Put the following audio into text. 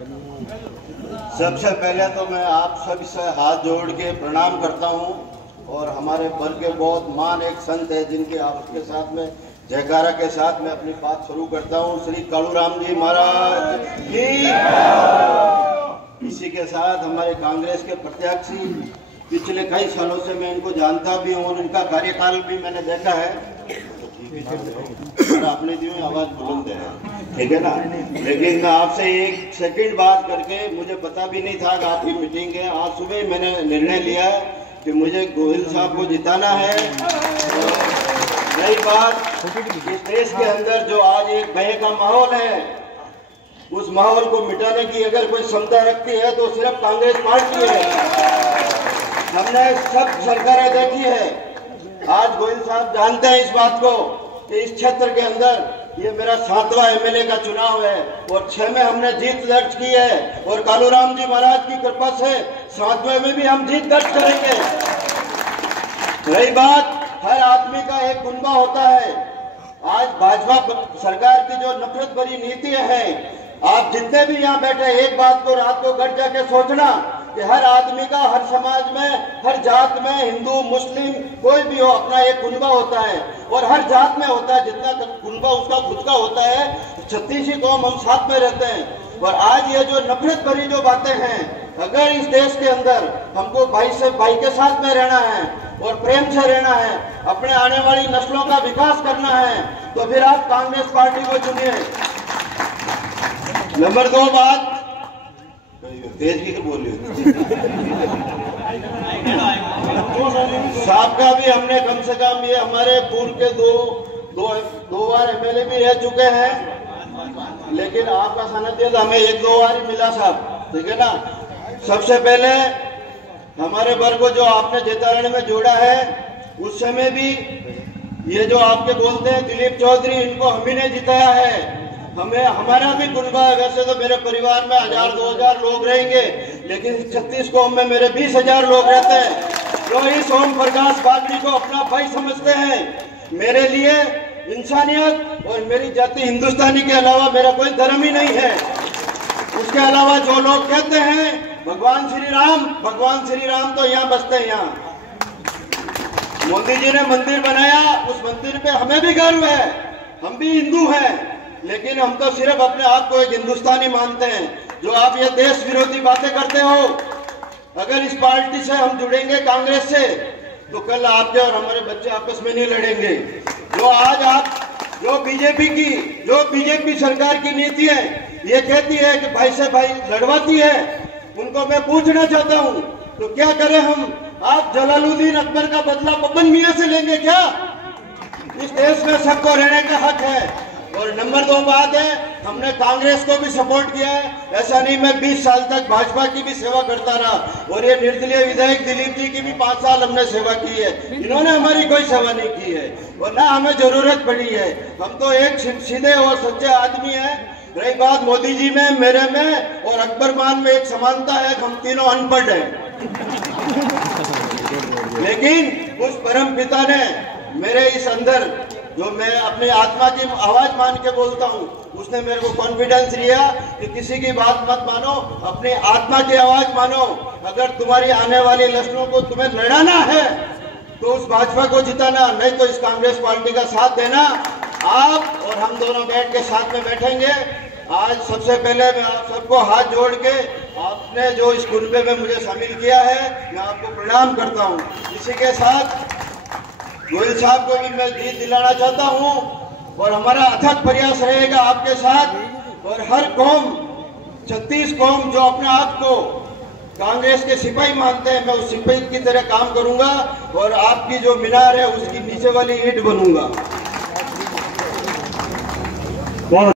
सबसे पहले तो मैं आप सब से हाथ जोड़ के प्रणाम करता हूं और हमारे वर्ग के बहुत मान एक संत है जिनके आपके साथ में जयकारा के साथ मैं अपनी बात शुरू करता हूं। श्री कालूराम जी महाराज की। इसी के साथ हमारे कांग्रेस के प्रत्याशी पिछले कई सालों से मैं इनको जानता भी हूं और उनका कार्यकाल भी मैंने देखा है। आपने दी आवाज बुलंद है, ठीक है ना। लेकिन मैं आपसे एक सेकंड बात करके, मुझे पता भी नहीं था कि आपकी मीटिंग है। आज सुबह मैंने निर्णय लिया है कि मुझे गोहिल साहब को जिताना है। नई बात, इस देश के अंदर जो आज एक भय का माहौल है, उस माहौल को मिटाने की अगर कोई क्षमता रखती है तो सिर्फ कांग्रेस पार्टी है। हमने सब सरकारें देखी है। आज गोहिल साहब जानते हैं इस बात को कि इस क्षेत्र के अंदर ये मेरा 7वां एमएलए का चुनाव है और 6 में हमने जीत दर्ज की है और कालूराम जी महाराज की कृपा से 7वें में भी हम जीत दर्ज करेंगे। रही बात, हर आदमी का एक कुनबा होता है। आज भाजपा सरकार की जो नफरत भरी नीतियां हैं, आप जितने भी यहाँ बैठे एक बात को रात को घर जाके सोचना कि हर आदमी का, हर समाज में, हर जात में, हिंदू मुस्लिम कोई भी हो, अपना एक कुनबा होता है और हर जात में होता है। जितना कुनबा उसका खुद का होता है। 36 कौम हम साथ में रहते हैं। और आज ये जो नफरत भरी जो बातें हैं, अगर इस देश के अंदर हमको भाई से भाई के साथ में रहना है और प्रेम से रहना है, अपने आने वाली नस्लों का विकास करना है, तो फिर आप कांग्रेस पार्टी को चुनिए। नंबर 2 बात, तेज की बोलिए साहब का भी हमने कम से कम, ये हमारे पूर्व के दो बार एमएलए भी रह चुके हैं, लेकिन आपका सनद हमें 1-2 बार ही मिला साहब, ठीक है ना। सबसे पहले हमारे वर्ग को जो आपने जिताने में जोड़ा है, उस समय भी ये जो आपके बोलते हैं दिलीप चौधरी, इनको हम ही ने जिताया है। हमें हमारा भी कुनबा है। वैसे तो मेरे परिवार में 1000-2000 लोग रहेंगे, लेकिन 36 कौम में मेरे 20,000 लोग रहते हैं। तो इस ओम प्रकाश बागड़ी को अपना भाई समझते हैं। मेरे लिए इंसानियत और मेरी जाति हिंदुस्तानी के अलावा मेरा कोई धर्म ही नहीं है। उसके अलावा जो लोग कहते हैं भगवान श्री राम तो यहाँ बसते हैं। यहाँ मोदी जी ने मंदिर बनाया, उस मंदिर पे हमें भी गर्व है। हम भी हिंदू हैं, लेकिन हम तो सिर्फ अपने आप को एक हिंदुस्तानी मानते हैं। जो आप ये देश विरोधी बातें करते हो, अगर इस पार्टी से हम जुड़ेंगे कांग्रेस से, तो कल आपके और हमारे बच्चे आपस में नहीं लड़ेंगे। जो आज आप जो बीजेपी सरकार की नीति है, ये कहती है कि भाई से भाई लड़वाती है, उनको मैं पूछना चाहता हूँ तो क्या करें हम? आप जलालुद्दीन अकबर का बदला बब्बन मियां से लेंगे क्या? इस देश में सबको रहने का हक है। और नंबर 2 बात है, हमने कांग्रेस को भी सपोर्ट किया है। ऐसा नहीं, मैं 20 साल तक भाजपा की भी सेवा करता रहा और ये निर्दलीय विधायक दिलीप जी की भी 5 साल हमने सेवा की है। इन्होंने हमारी कोई सेवा नहीं की है और ना हमें जरूरत पड़ी है। हम तो एक सीधे और सच्चे आदमी हैं। रही बात मोदी जी में, मेरे में और अकबर मान में एक समानता है, हम तीनों अनपढ़ हैं। लेकिन उस परम पिता ने मेरे इस अंदर, जो मैं अपनी आत्मा की आवाज मान के बोलता हूँ, उसने मेरे को कॉन्फिडेंस दिया कि किसी की बात मत मानो, अपनी आत्मा की आवाज मानो। अगर तुम्हारी आने वाली नस्लों को तुम्हें लड़ाना है तो उस भाजपा को जिताना, नहीं तो इस कांग्रेस पार्टी का साथ देना। आप और हम दोनों बैठ के साथ में बैठेंगे। आज सबसे पहले मैं आप सबको हाथ जोड़ के, आपने जो इस कुनबे में मुझे शामिल किया है, मैं आपको प्रणाम करता हूँ। इसी के साथ गोहिल साहब को भी मैं जीत दिलाना चाहता हूं और हमारा अथक प्रयास रहेगा आपके साथ। और हर कौम, 36 कौम जो अपने आप को कांग्रेस के सिपाही मानते हैं, मैं उस सिपाही की तरह काम करूंगा और आपकी जो मीनार है उसकी नीचे वाली ईंट बनूंगा।